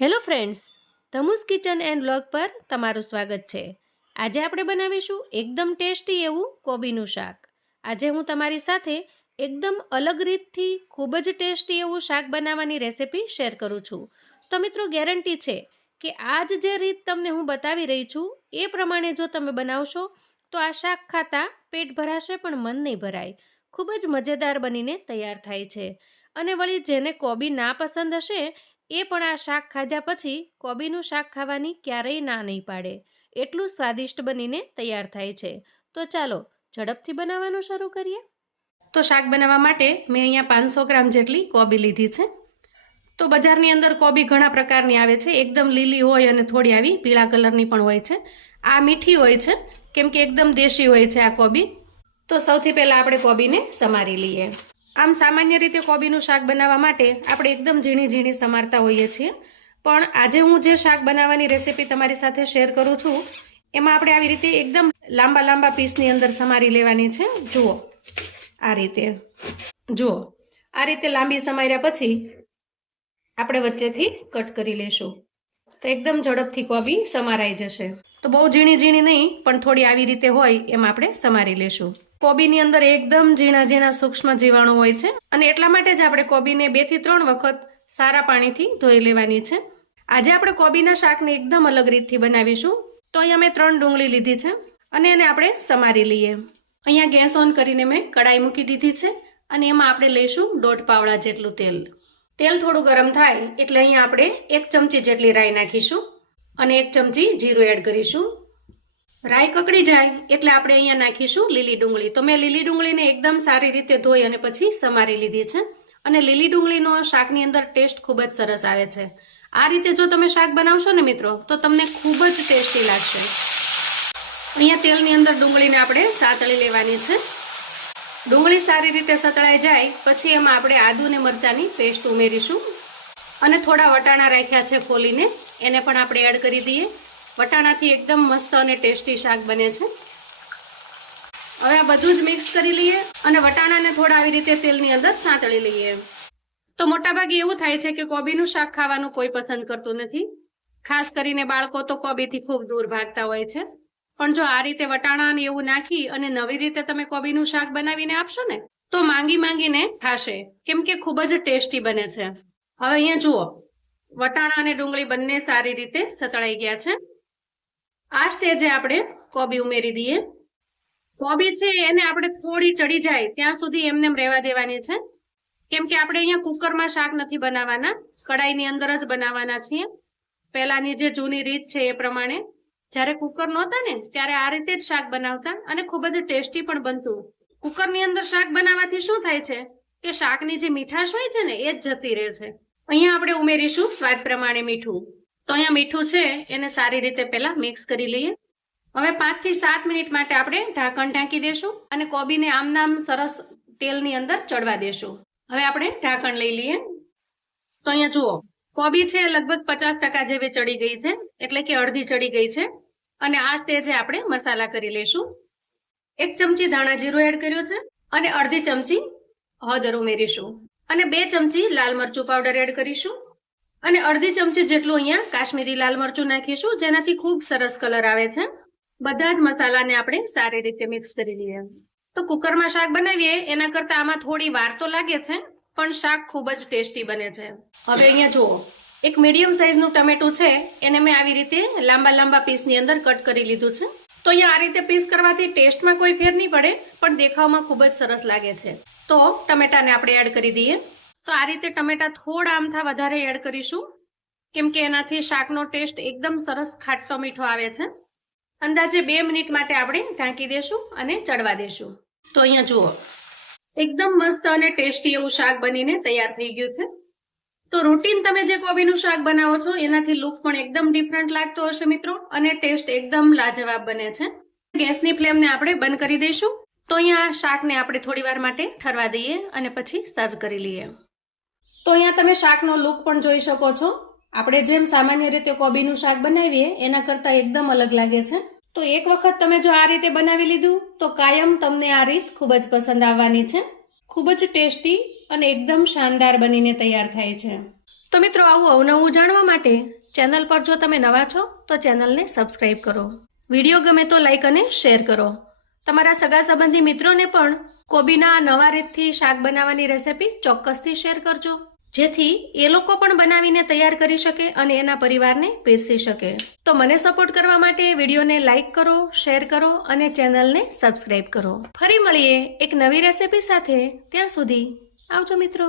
Hello friends, ધમુસ kitchen and vlog પર તમારું સ્વાગત છે। આજે આપણે બનાવીશું એકદમ ટેસ્ટી એવું કોબીનું શાક। આજે હું તમારી સાથે એકદમ અલગ રીતથી ખૂબ જ ટેસ્ટી એવું શાક બનાવવાની રેસિપી શેર કરું છું। તો મિત્રો, ગેરંટી છે કે આજ જે રીત તમને હું બતાવી રહી છું એ પ્રમાણે જો તમે બનાવશો તો આ શાક ખાતા પેટ ભરાશે પણ મન નહીં ભરાય। ખૂબ જ મજેદાર બનીને તૈયાર થાય છે અને વળી જેને કોબી ના પસંદ હશે એ પણ આ શાક ખાધા પછી કોબીનું શાક ખાવાની ક્યારેય ના નહીં પાડે, એટલું સ્વાદિષ્ટ બનીને તૈયાર થાય છે। તો ચાલો ઝડપથી બનાવવાનું શરૂ કરીએ। તો શાક બનાવવા માટે મેં અહીંયા 500 ગ્રામ જેટલી કોબી લીધી છે। તો બજારની અંદર કોબી ઘણા પ્રકારની આવે છે, એકદમ લીલી હોય અને થોડી આવી પીળા કલરની પણ હોય છે। આ મીઠી હોય છે કેમ કે એકદમ દેશી હોય છે આ કોબી। તો સૌથી પહેલાં આપણે કોબીને સમારી લઈએ। આમ સામાન્ય રીતે કોબીનું શાક બનાવવા માટે આપણે એકદમ ઝીણી ઝીણી સમારતા હોઈએ છીએ, પણ આજે હું જે શાક બનાવવાની રેસિપી તમારી સાથે શેર કરું છું એમાં આપણે આવી રીતે એકદમ લાંબા લાંબા પીસની અંદર સમારી લેવાની છે। જુઓ આ રીતે લાંબી સમાર્યા પછી આપણે વચ્ચેથી કટ કરી લેશું તો એકદમ ઝડપથી કોબી સમારાઈ જશે। તો બહુ ઝીણી ઝીણી નહીં, પણ થોડી આવી રીતે હોય એમ આપણે સમારી લેશું। કોબીની અંદર એકદમ ઝીણા ઝીણા સૂક્ષ્મ જીવાણુ હોય છે અને એટલા માટે જ આપણે કોબીને 2 થી 3 વખત સારા પાણીથી ધોઈ લેવાની છે। આજે આપણે કોબીના શાકને એકદમ અલગ રીતથી બનાવીશું। તો અહીંયા મેં 3 ડુંગળી લીધી છે અને એને આપણે સમારી લઈએ। અહીંયા ગેસ ઓન કરીને મેં કડાઈ મૂકી દીધી છે અને એમાં આપણે લઈશું 1.5 પાવડા જેટલું તેલ। તેલ થોડું ગરમ થાય એટલે અહીંયા આપણે 1 ચમચી જેટલી રાઈ નાખીશું અને 1 ચમચી જીરું એડ કરીશું। રાઈ કકડી જાય એટલે આપણે અહીંયા નાખીશું લીલી ડુંગળી। તો મેં લીલી ડુંગળીને એકદમ સારી રીતે ધોઈ અને પછી સમારી લીધી છે અને લીલી ડુંગળીનો શાકની અંદર ટેસ્ટ ખૂબ જ સરસ આવે છે। આ રીતે જો તમે શાક બનાવશો ને મિત્રો તો તમને ખૂબ જ ટેસ્ટી લાગશે। અહીંયા તેલની અંદર ડુંગળીને આપણે સાતળી લેવાની છે। ડુંગળી સારી રીતે સતળાઈ જાય પછી એમાં આપણે આદુ અને મરચાંની પેસ્ટ ઉમેરીશું અને થોડા વટાણા રાખ્યા છે ફોલીને, એને પણ આપણે એડ કરી દઈએ। વટાણાથી એકદમ મસ્ત અને ટેસ્ટી શાક બને છે। હવે આ બધું જ મિક્સ કરી લઈએ અને વટાણાને થોડા આવી રીતે તેલની અંદર સાંતળી લઈએ। તો મોટાભાગે એવું થાય છે કે કોબીનું શાક ખાવાનું કોઈ પસંદ કરતું નથી, ખાસ કરીને બાળકો તો કોબીથી ખૂબ દૂર ભાગતા હોય છે। પણ જો આ રીતે વટાણા અને એવું નાખી અને નવી રીતે તમે કોબીનું શાક બનાવીને આપશો ને તો માંગી માંગીને ખાશે, કેમ કે ખૂબ જ ટેસ્ટી બને છે। હવે અહીંયા જુઓ, વટાણા અને ડુંગળી બંને સારી રીતે સતળાઈ ગયા છે। આ સ્ટેજે આપણે કોબી ઉમેરી દઈએ। કોબી છે એને આપણે થોડી ચડી જાય ત્યાં સુધી એમને રહેવા દેવાની છે, કેમ કે આપણે અહીંયા કુકરમાં શાક નથી બનાવવાના, કડાઈની અંદર જ બનાવવાના છીએ। પહેલાની જે જૂની રીત છે એ પ્રમાણે જ્યારે કુકર નહોતા ને ત્યારે આ રીતે જ શાક બનાવતા અને ખૂબ જ ટેસ્ટી પણ બનતું। કુકરની અંદર શાક બનાવવાથી શું થાય છે કે શાકની જે મીઠાશ હોય છે ને એ જ જતી રહે છે। અહીંયા આપણે ઉમેરીશું સ્વાદ પ્રમાણે મીઠું। તો અહીંયા મીઠું છે એને સારી રીતે પહેલા મિક્સ કરી લઈએ। હવે 5 થી 7 મિનિટ માટે આપણે ઢાંકણ ઢાંકી દેશું અને કોબીને આમનામ સરસ તેલની અંદર ચડવા દેશું। હવે આપણે ઢાંકણ લઈ લઈએ। તો અહીંયા જુઓ, કોબી છે લગભગ 50% જેવી ચડી ગઈ છે, એટલે કે અડધી ચડી ગઈ છે અને આ સ્ટેજે આપણે મસાલા કરી લઈશું। 1 ચમચી ધાણા જીરું એડ કર્યું છે અને અડધી ચમચી હળદર ઉમેરીશું અને 2 ચમચી લાલ મરચું પાવડર એડ કરીશું અને અડધી ચમચી જેટલું અહીંયા કાશ્મીરી લાલ મરચું નાખીશું, જેનાથી ખૂબ સરસ કલર આવે છે। બધા જ મસાલાને આપણે સારી રીતે મિક્સ કરી લઈએ। તો કુકરમાં શાક બનાવીએ એના કરતાં આમાં થોડી વાર તો લાગે છે, પણ શાક ખૂબ જ ટેસ્ટી બને છે। હવે અહીંયા જુઓ, એક મીડિયમ સાઇઝનું ટમેટું છે એને મેં આવી રીતે લાંબા લાંબા પીસની અંદર કટ કરી લીધું છે। તો અહીંયા આ રીતે પીસ કરવાથી ટેસ્ટમાં કોઈ ફેર નહીં પડે, પણ દેખાવમાં ખૂબ જ સરસ લાગે છે। તો ટમેટાને આપણે એડ કરી દઈએ। તો આ રીતે ટમેટા થોડા આમથા વધારે એડ કરીશું, કેમ કે એનાથી શાકનો ટેસ્ટ એકદમ સરસ ખાટો મીઠો આવે છે। અંદાજે 2 મિનિટ માટે આપણે ઢાંકી દેશું અને ચડવા દેશું। તો અહીંયા જુઓ, એકદમ મસ્ત અને ટેસ્ટી એવું શાક બનીને તૈયાર થઈ ગયું છે। તો રૂટીન તમે જે કોબીનું શાક બનાવો છો એનાથી લુક પણ એકદમ ડિફરન્ટ લાગતો હશે મિત્રો, અને ટેસ્ટ એકદમ લાજવાબ બને છે। ગેસની ફ્લેમને આપણે બંધ કરી દઈશું। તો અહીંયા શાકને આપણે થોડી વાર માટે ઠરવા દઈએ અને પછી સર્વ કરી લઈએ। તો અહીંયા તમે શાકનો લુક પણ જોઈ શકો છો। આપણે જેમ સામાન્ય રીતે કોબીનું શાક બનાવીએ એના કરતાં એકદમ અલગ લાગે છે। તો એક વખત તમે જો આ રીતે બનાવી લીધું તો કાયમ તમને આ રીત ખૂબ જ પસંદ આવવાની છે। ખૂબ જ ટેસ્ટી અને એકદમ શાનદાર બનીને તૈયાર થાય છે। તો તો મિત્રો આવું અવનવું જાણવા માટે ચેનલ પર જો તમે નવા છો તો ચેનલને સબસ્ક્રાઇબ કરો. વિડીયો ગમે તો લાઈક અને શેર કરો. તમારા સગા સંબંધી મિત્રોને પણ કોબીના નવા રીતથી શાક બનાવવાની રેસિપી ચોક્કસથી શેર કરજો, જેથી એ લોકો પણ બનાવીને તૈયાર કરી શકે અને એના પરિવારને પીરસી શકે. તો મને સપોર્ટ કરવા માટે વિડીયોને લાઈક કરો, શેર કરો અને ચેનલને સબસ્ક્રાઇબ કરો. ફરી મળીએ એક નવી રેસિપી સાથે. ત્યાં સુધી આવજો મિત્રો.